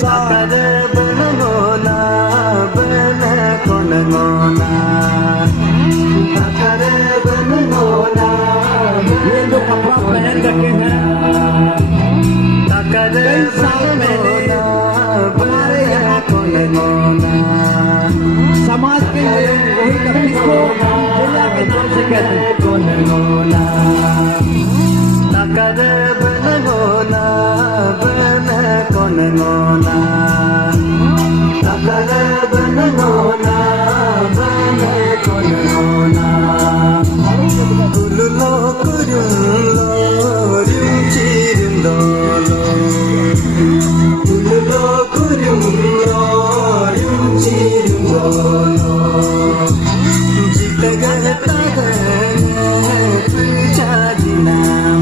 Takare banangona bana konangona Takare banangona ये लोग कपड़ा पहन रखे हैं Takare कई साल पहले हमारे यहाँ konangona समाज के लोग वही कपड़े को जिला के नाम से कहते हैं konangona Takare banangona bana konangona Takare banangona bana konangona Kululo kurullo ryuchirindolo Kululo kurullo ryuchirindolo Jitagataga puchadinam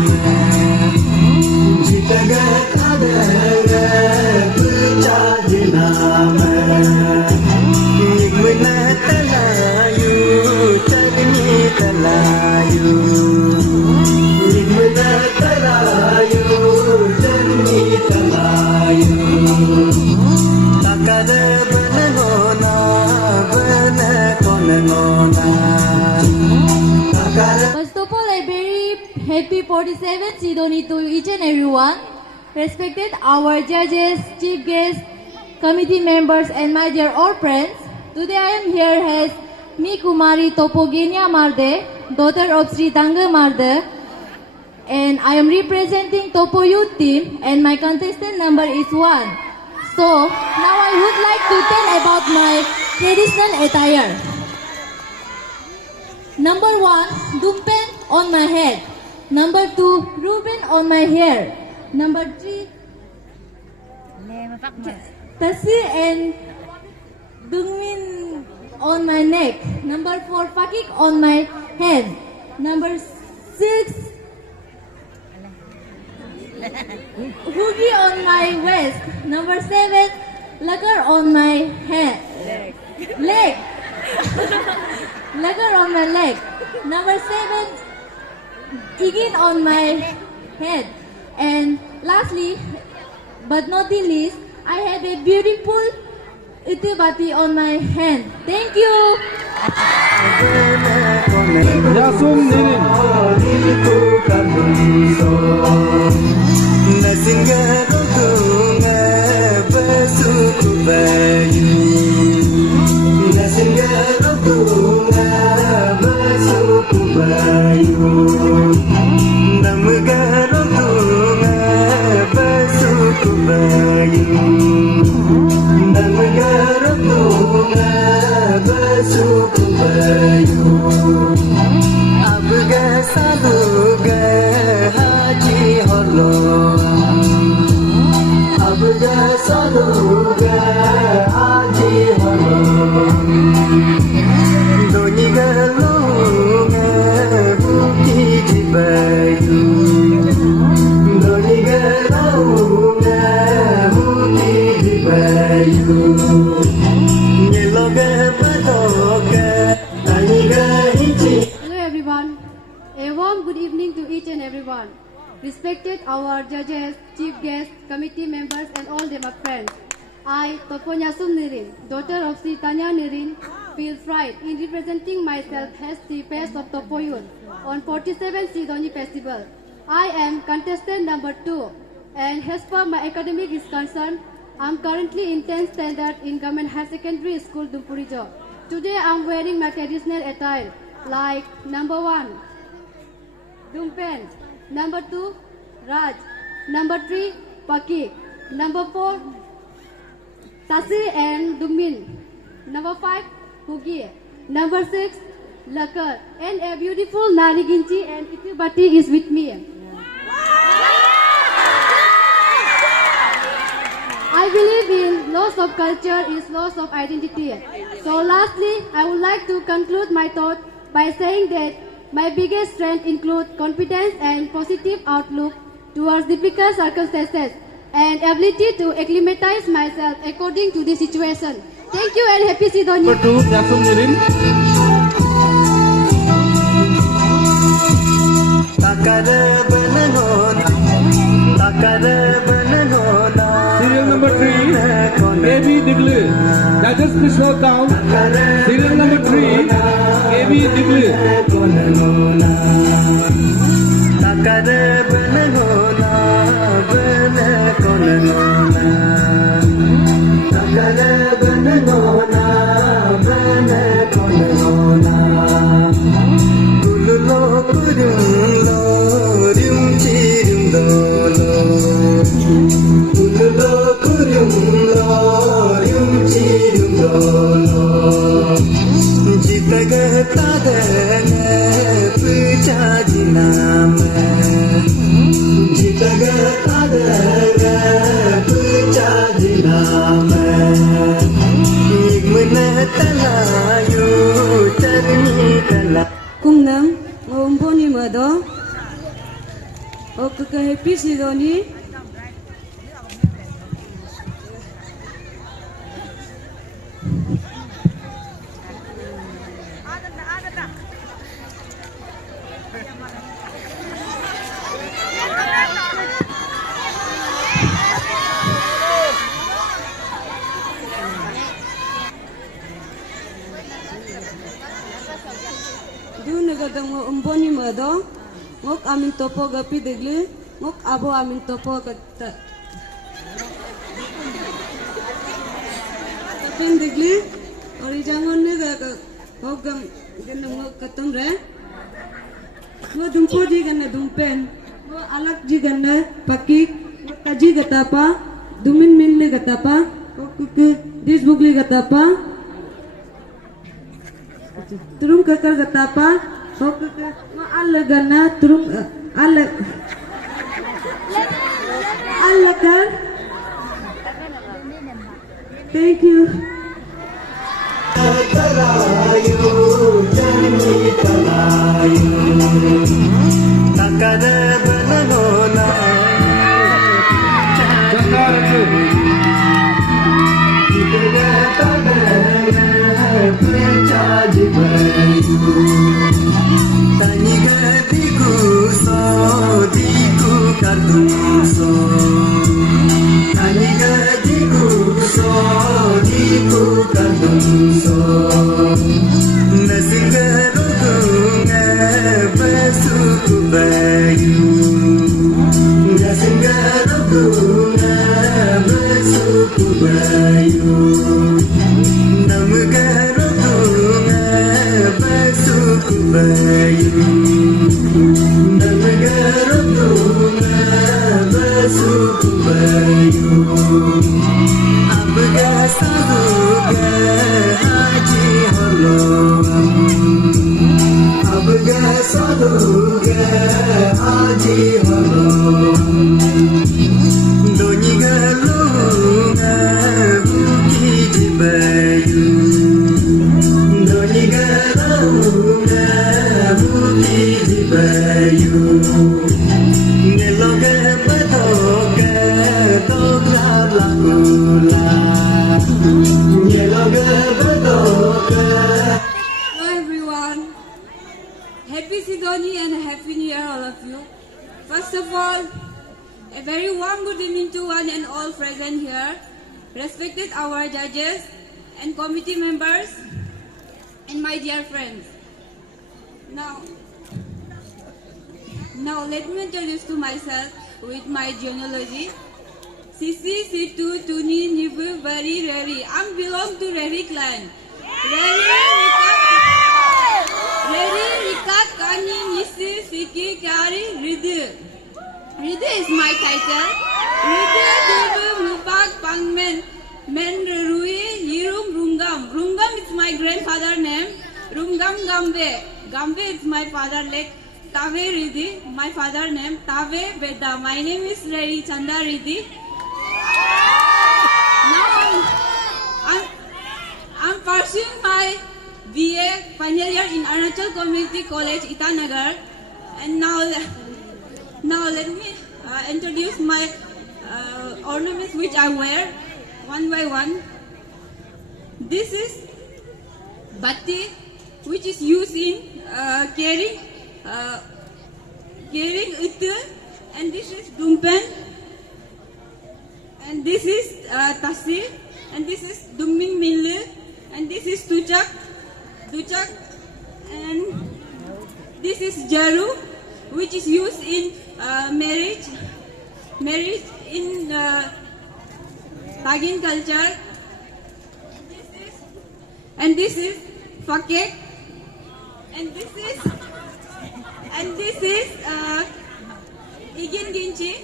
Jitagataga puchadinam Nigmana talayu tagni talayu Nigmana talayu tagni talayu Takare banangona bana konangona Takare First of all, a very happy 47th Sidoni to each and everyone, respected our judges, chief guests, committee members, and my dear all friends. Today I am here as Mi Kumari Topogenia Marde, daughter of Sri Tanga Marde, and I am representing Topo Youth team, and my contestant number is 1. So now I would like to tell about my traditional attire. Number 1, Dumpen on my head. Number 2, Ruben on my hair. Number 3, Tasi and Dungmin on my neck. Number 4, Fakik on my head. Number 6, Hugi on my waist. Number 7, Lagar on my head. Leg. Lagar on my leg. Number 7, Igin on my head. And lastly, but not the least, I have a beautiful Itibati on my hand. Thank you. यासुम निरिन Hello everyone. A warm good evening to each and everyone. Respected our judges, chief guests, committee members and all my friends. I, Toponyasum Nirin, daughter of Sri Tanya Nirin, feel pride in representing myself as the face of Topo Youth on 47th Sidoni Festival. I am contestant number 2 and as far my academic is concerned, I am currently in 10th standard in Government High Secondary School, Dumpurijo. Today I am wearing my traditional attire like number 1, Dumpen, number 2, Raj, number 3, Pakik, number 4, Tasi and Dumin, number 5, Hugi, number 6, Lakar, and a beautiful Nari Ginchi and Itibati is with me. I believe in loss of culture is loss of identity. So lastly, I would like to conclude my thought by saying that my biggest strength include confidence and positive outlook towards difficult circumstances and ability to acclimatize myself according to the situation. Thank you and happy Sidoni. Number 2, Yasum Nirin. Serial number 3. Krishna Town, serial number 3, KB Dibli. Takar ban hona ban kon hona Takar ban hona ban kon hona Gullo kurlo rim chirim dolo Gullo kurlo rim chirim dolo Jitaga tadane pucha jinam Jitaga tadane pucha jinam Igmana talayu tarni tala Kumnam, Omponi Mado, Okaka Happy Sidoni, Du nagadang Omponi Mado, Mok amin topo gapi degli, Mok abo amin topo kata. Tapin degli, ori jangan ni dah Mok gam gana Mok katung re. Mok dumpo ji gana dumpen, Mok alak ji gana pakik, Mok kaji gatapa, Dumin minli gatapa, Mok kuku disbugli gatapa. Turun kakar gatapa, Mok kuku ma alla gana turun alla kan. Thank you. Talayu jarni talayu Takar ban hona Jakarta. Jitaga tadane pucha jibayu Tani gadiku so diku kadung so Tani gadiku so diku kadung so Nasingaru dunga basuku bayu Nasingaru dunga basuku bayu Namgaru dunga basuku bayu Namgaru dunga basuku bayu Abga saduga haji holom Abga saduga haji holom Doni galunga buki jibayu Doni galunga buki jibayu Neloga patoka togra lakula Neloga patoka Hello everyone. Happy Sidoni and a Happy New Year all of you. First of all, a very warm good evening to one and all present here. Respected our judges and committee members and my dear friends. Now let me introduce to myself with my genealogy. Sisi, Situ, Tuni, Nibu, Bari, Reri. I belong to Reri clan. Reri, Rikat, Kani, Nisi, Siki, Kari, Ridu. Ridu is my title. Ridu, Dubu, Mupak, Pangmen, Men, Rui, Yirum, Rungam. Rungam is my grandfather name. Rungam, Gambe. Gambe is my father late. Tave Ridi, my father name. Tave Beda. My name is Reri Chanda Ridi. Now I'm pursuing my BA final year in Arunachal Community College, Itanagar. And now let me introduce my ornaments which I wear one by one. This is batti, which is used in carrying uttu, and this is dumpen, and this is tasi, and this is dumming millu, And this is Duchak, and this is Jaru, which is used in marriage in Tagin culture. And this is Fakek, and this is Igin Ginchi,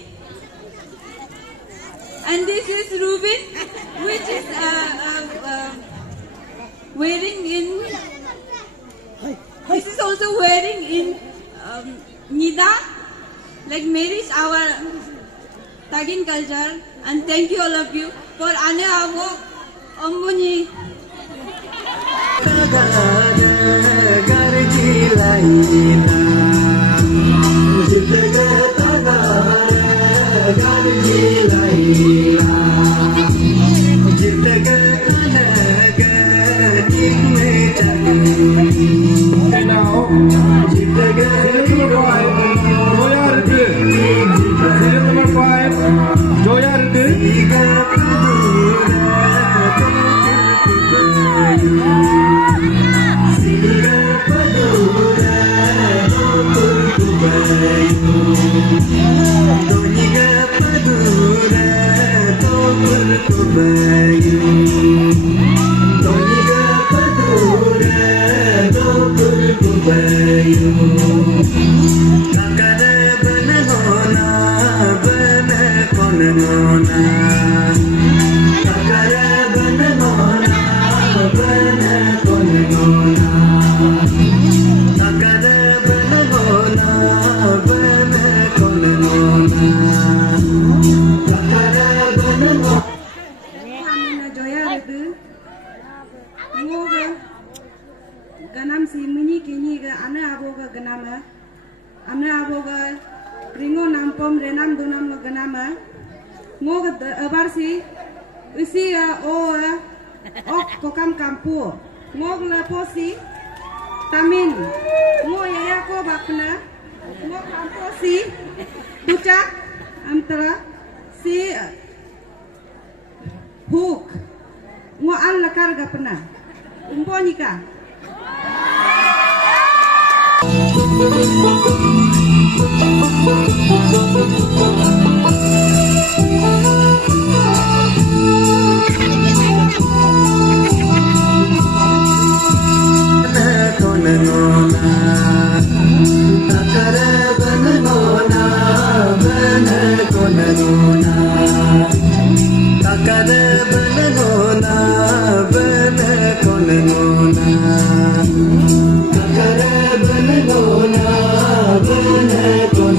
and this is Rubin, which is wearing in. This is also wearing in Nida, like marriage our Tagin culture. And thank you all of you for Ane Avo Ombuni. garji laina jit gata garji laina jit gata ganik mein chakni And now, jit gata serial number 5, Joya Rudin. Ganam si mini kini ga ane aboga ganama ane aboga ringo nampom renam donam ga ganama ngoga abar si usi o ok kokam kampu ngog la posi tamin ngo yaya ko bakna ngo kampu si buca antara si hook ngo al lakar ga pena umponika.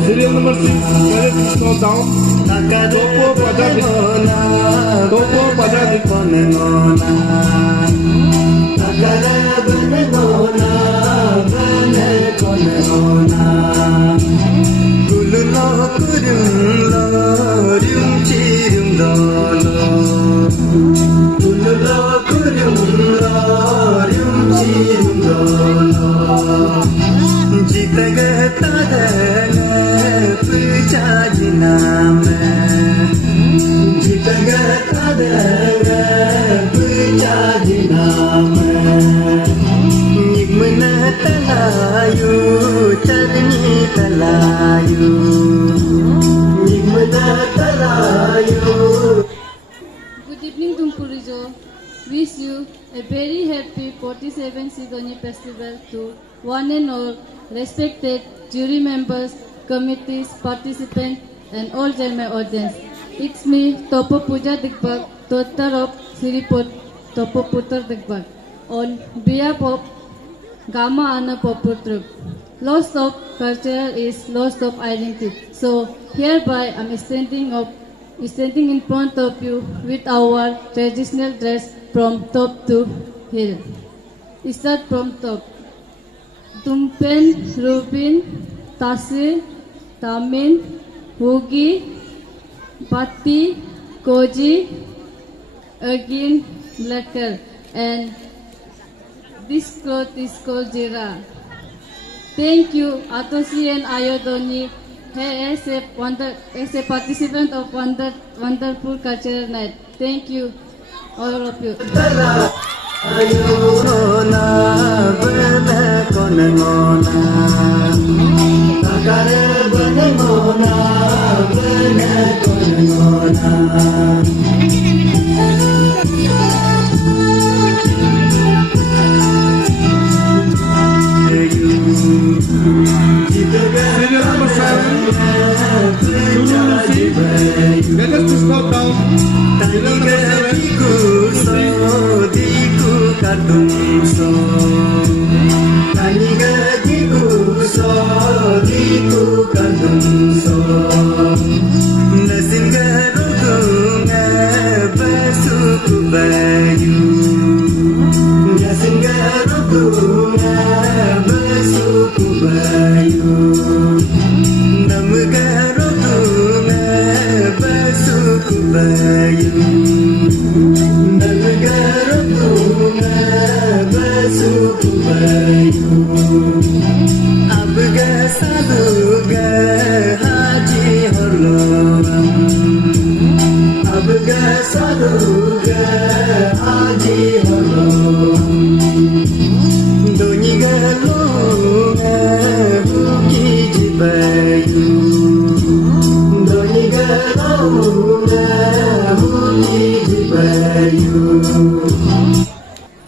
Serial number 6, let's go down. Topo Padadik. Good evening, Tumpurijo. Wish you a very happy 47th Sidoni Festival to one and all respected jury members, committees, participants, and all Jerma audience. It's me, Topo Puja Digbag, daughter of Siripot Topo Putar Digbag. On behalf of Gamma Anna Poputruk. Loss of culture is loss of identity. So hereby I'm standing in front of you with our traditional dress from top to heel. Start from top. Tumpen, Rubin, Tasi, Tamin, Hugi, Patti, Koji, again Blacker, and this cloth is called Jira. Thank you, Atoshi and Ayodoni, as a participant of wonderful cultural night. Thank you, all of you. Ayona bana konengona takare bana ngona bana konengona Serial number 7, let us just go down. Serial number 7. Diku kadungso Taniga diku kadungso Nasinga rodunga basuku bayu Nasinga rodunga basuku bayu Namuga rodunga basuku bayu Basuku bayu Abga saduga haji holoram Abga saduga haji holoram Doniga longa buki jibayu Doniga longa buki jibayu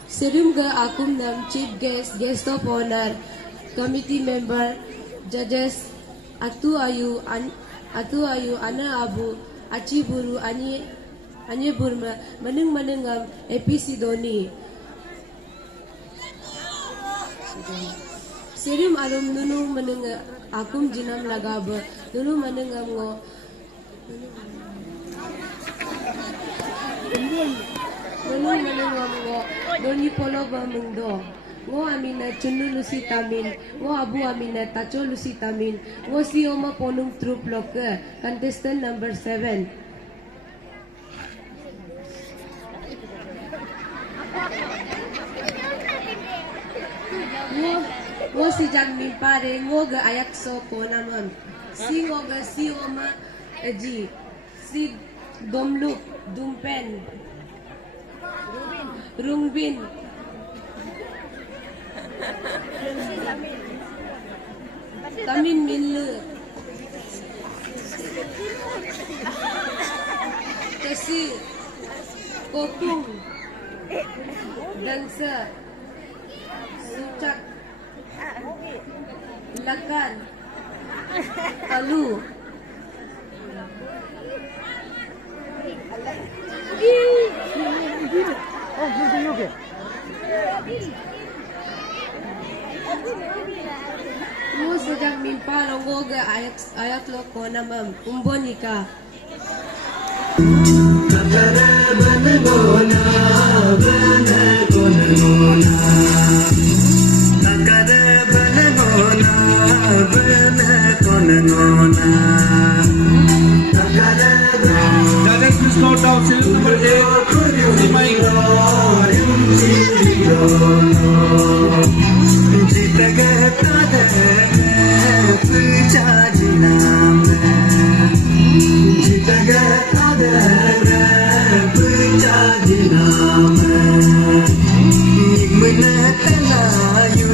Serum ga akum nam chief guest, guest of honor, committee member, judges, atu ayu, ana abu, aci buru, anye burma, manengam, APC doni. Serum arum nunu maneng akum jinam lagaba, nunu manengam ngo. Nunu manengam ngo. Doni polo bamungdo. Ngo amina chunu lusi tamin. Ngo abu amina tacho lusi tamin. Ngo sioma ponung troop locker. Contestant number 7. Ngo si Jangmin pare. Ngo ga ayak so ko nanon. Si ngo ga sioma eji. Si domluk dumpen. Rungbin. Tamin minle. Kasi Kopung. Dansa. Sucak. Lakan. Palu. Mo sedang mimpa longoga ayak lo ko namam umbonika. Takara bana ngona bana konengona Takara bana ngona bana konengona Takara Judges, please note down. Serial number 8. See my Jitaga tadana pujaji nama Jitaga tadana pujaji nama Nikmana talayu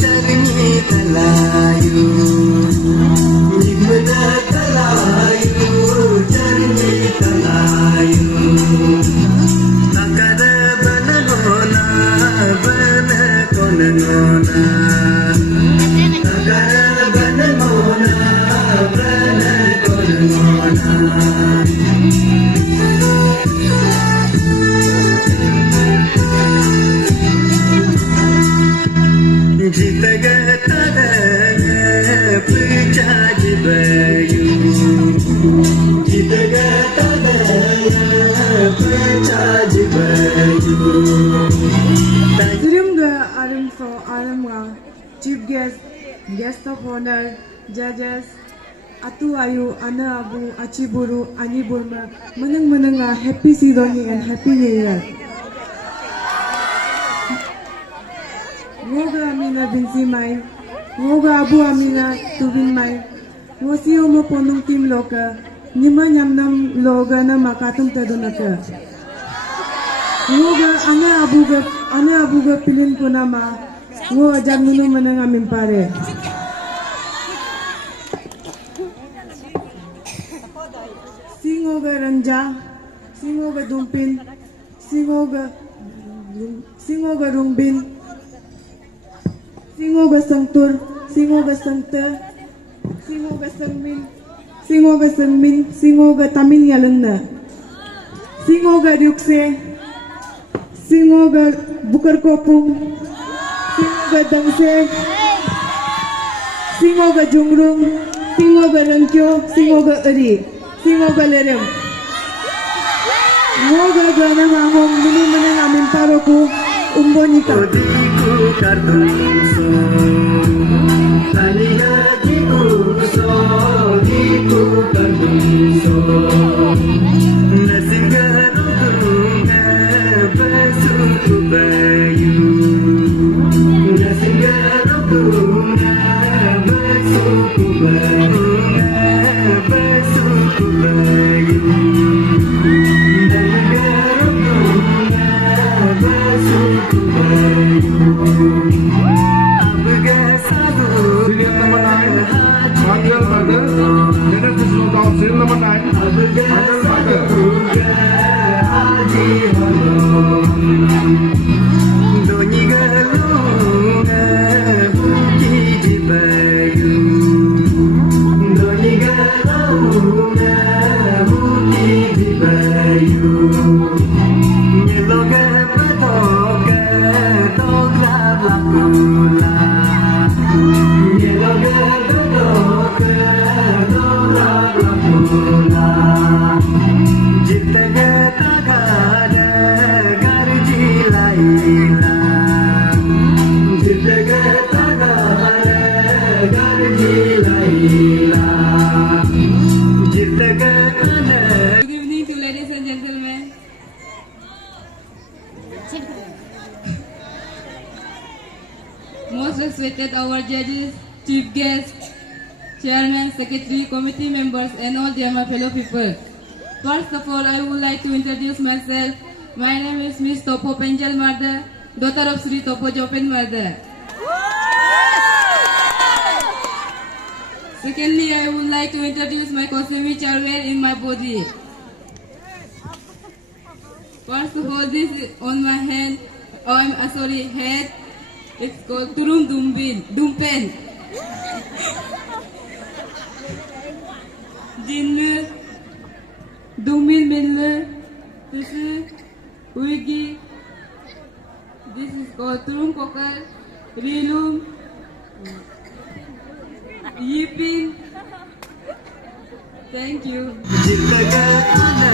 charni talayu Nikmana talayu charni talayu Takara bana ngona bana konengona Takara bana ngona bana konengona Jitaga tadana pujaji bayu Jitaga tadana pujaji bayu Serum ga aram chief guest, guest of honor, judges, atu ayu, ana abu, aci buru, ani burma, meneng happy Sidoni and happy New Year. Ngoga amina binsi mai, ngoga abu amina tubin mai, ngosio mo ponung tim loka, nima nyamnam loga na makatum tadunaka. Ngoga ana abu ga ane abu ga pilin ko nama ngo ajak munu menang amin pare. Singo ga ranjang, singo ga dumpin, singo ga rungbin, singo ga sangtur, singo ga sangta, singo ga sangmin, singo ga sangmin, singo ga tamin yalangna, singo ga ryukse, singo ga bukar kopung, singo ga dangse, singo ga jungrung, singo ga rangkyo, singo ga eri, singo ga lerem. Ngoga gana ngahong mini menang amin paroku umbonika. Odiku kartunso, taniga diku kartunso, nasinga nunga basuku bayu, nasinga nunga basuku bayu, basuku bayu. Serial number 9, Bundle Mother. Let us slow down. Serial number 9, Bundle Mother. Good evening to ladies and gentlemen. Most respected our judges, chief guests, chairman, secretary, committee members, and all dear my fellow people. First of all, I would like to introduce myself. My name is Miss Topo Penjal Marda, daughter of Sri Topo Jopen Marda. Secondly, I would like to introduce my costume which I wear in my body. First of all, this on my hand, head. It's called Turum Dumpen. Dinner, Dumil Miller. This is Wiggy. This is called Turum Kokal, Rilum. Yipin. Thank you. Serial number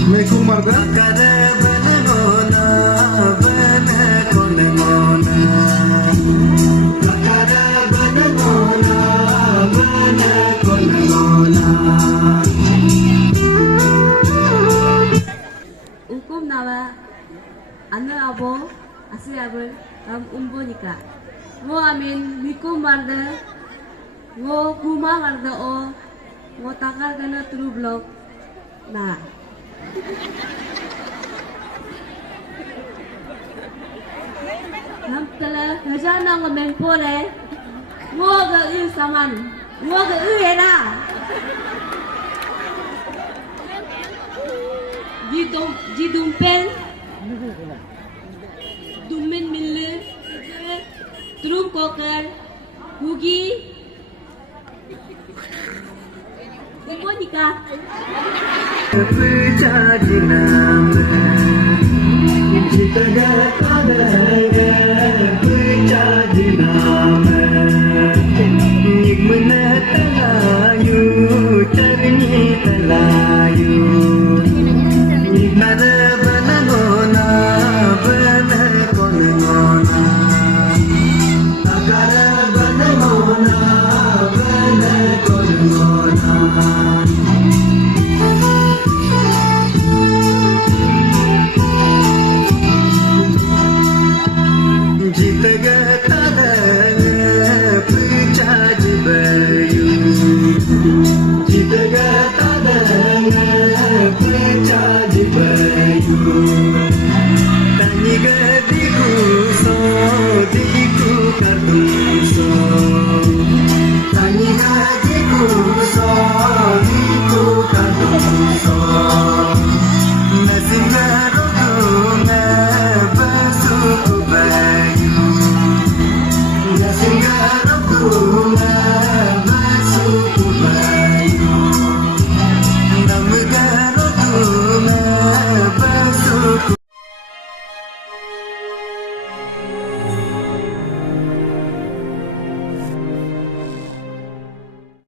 10, Meku Marda. Hukum nawa ane abo asli abel umbonika. Ngo amin miku marda, ngo kuma marda o, ngo takar gana true block na. Nam tala khajana ngo mempore, ngo ga saman, ngo ga ena. Di dumpen, dumen mille, trum kokar, hugi, Good morning, Ka. Berjadi nama Cita